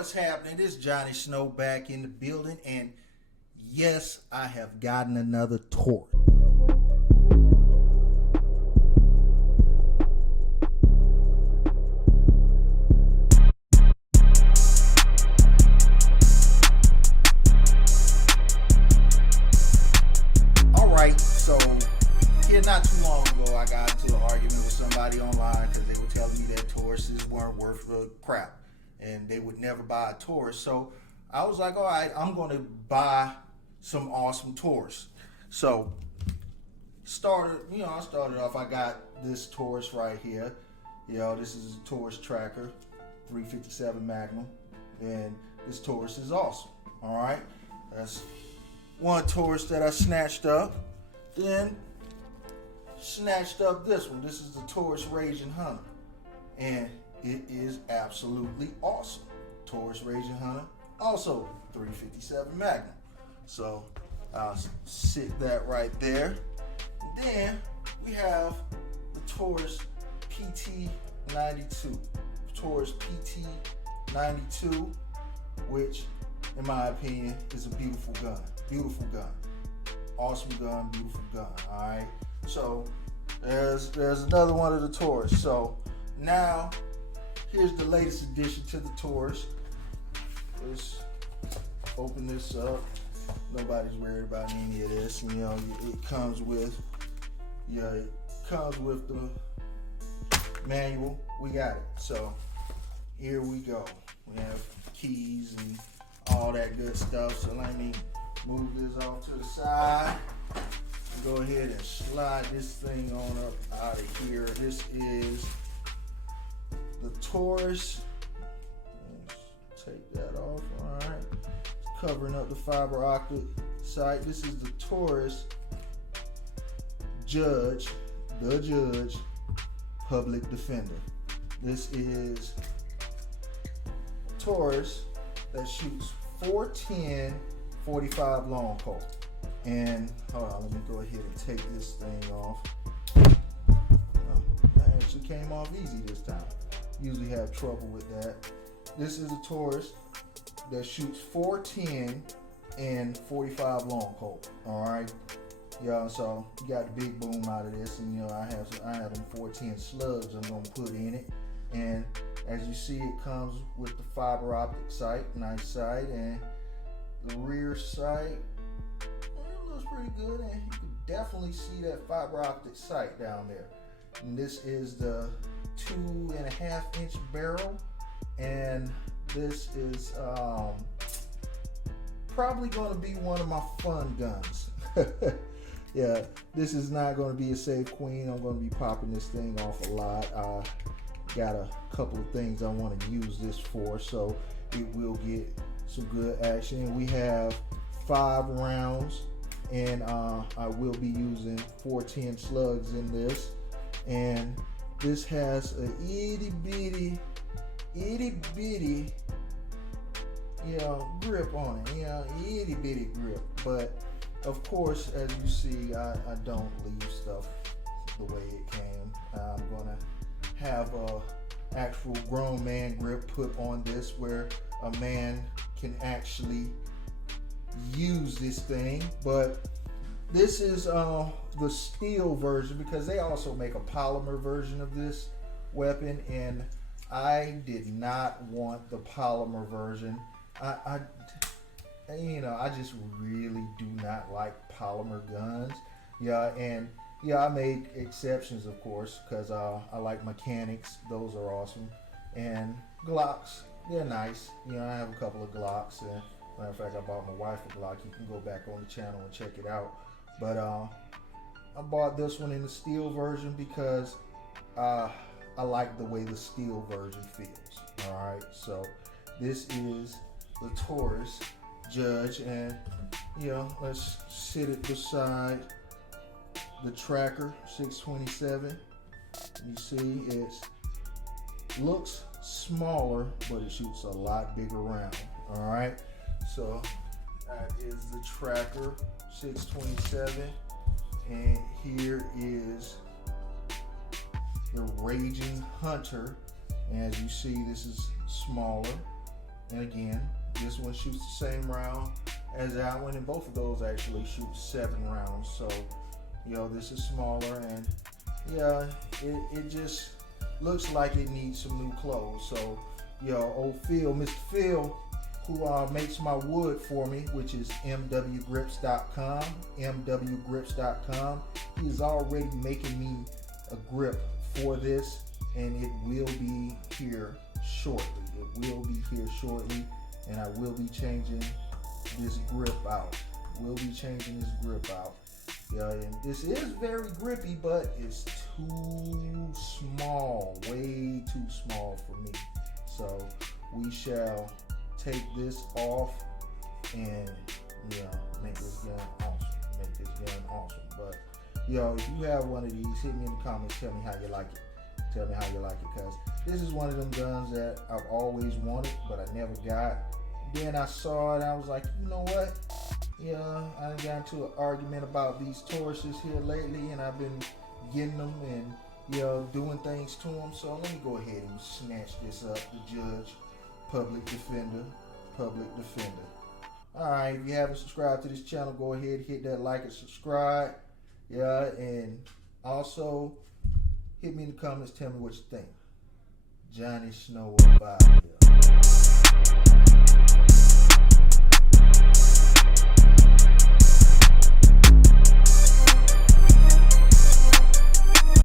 What's happening? This is Johnny Snow back in the building, and yes, I have gotten another Taurus. Alright, so here not too long ago, I got into an argument with somebody online because they were telling me that Tauruses weren't worth crap and they would never buy a Taurus. So I was like, all right, I'm going to buy some awesome Taurus. So I started off, I got this Taurus right here. This is a Taurus tracker, 357 Magnum, and this Taurus is awesome. All right, that's one Taurus that I snatched up. Then snatched up this one. This is the Taurus Raging Hunter, and it is absolutely awesome. Taurus Raging Hunter, also 357 Magnum. So I'll sit that right there. And then we have the Taurus PT92. Taurus PT92, which in my opinion is a beautiful gun. Beautiful gun. Awesome gun, beautiful gun. Alright. So there's another one of the Taurus. So now here's the latest addition to the Taurus. Let's open this up. Nobody's worried about any of this. It comes with the manual. We got it. So here we go. We have keys and all that good stuff. So let me move this off to the side. Go ahead and slide this thing on up out of here. This is the Taurus. Let's take that off. All right. Covering up the fiber optic sight. This is the Taurus Judge Public Defender. This is Taurus that shoots 410 45 Long Colt. And hold on, let me go ahead and take this thing off. Oh, that actually came off easy this time. Usually have trouble with that. This is a Taurus that shoots 410 and 45 Long Colt. All right, so you got the big boom out of this, and I have them 410 slugs I'm gonna put in it. And as you see, it comes with the fiber optic sight, nice sight, and the rear sight. It looks pretty good, and you can definitely see that fiber optic sight down there. And this is the 2.5-inch barrel, and this is probably going to be one of my fun guns. Yeah, this is not going to be a safe queen. I'm going to be popping this thing off a lot. I got a couple of things I want to use this for, so it will get some good action. And we have 5 rounds, and I will be using 410 slugs in this. And this has a itty bitty grip on it, itty bitty grip. But of course, as you see, I don't leave stuff the way it came. I'm gonna have a actual grown man grip put on this, where a man can actually use this thing. But this is the steel version, because they also make a polymer version of this weapon, and I did not want the polymer version. I just really do not like polymer guns. I make exceptions, of course, because I like mechanics. Those are awesome. And Glocks, they're nice. I have a couple of Glocks. And matter of fact, I bought my wife a Glock. You can go back on the channel and check it out. But I bought this one in the steel version because I like the way the steel version feels. All right, so this is the Taurus Judge, and let's sit it beside the tracker 627. You see, it looks smaller, but it shoots a lot bigger round. All right, so that is the tracker 627, and here is the Raging Hunter. And as you see, this is smaller. And again, this one shoots the same round as that one, and both of those actually shoot 7 rounds. So, this is smaller, and yeah, it just looks like it needs some new clothes. So, old Phil, Mr. Phil, who makes my wood for me, which is mwgrips.com, mwgrips.com. He is already making me a grip for this, and it will be here shortly. It will be here shortly, and I will be changing this grip out. Yeah, and this is very grippy, but it's too small, way too small for me. So we shall take this off and make this gun awesome. But if you have one of these, hit me in the comments, tell me how you like it. Because this is one of them guns that I've always wanted, but I never got. Then I saw it, I was like, you know what? I done got into an argument about these Tauruses here lately, and I've been getting them and doing things to them. So let me go ahead and snatch this up. The judge, public defender. Alright, if you haven't subscribed to this channel, go ahead, hit that like and subscribe. And also hit me in the comments, tell me what you think. Johnny Snow up out here.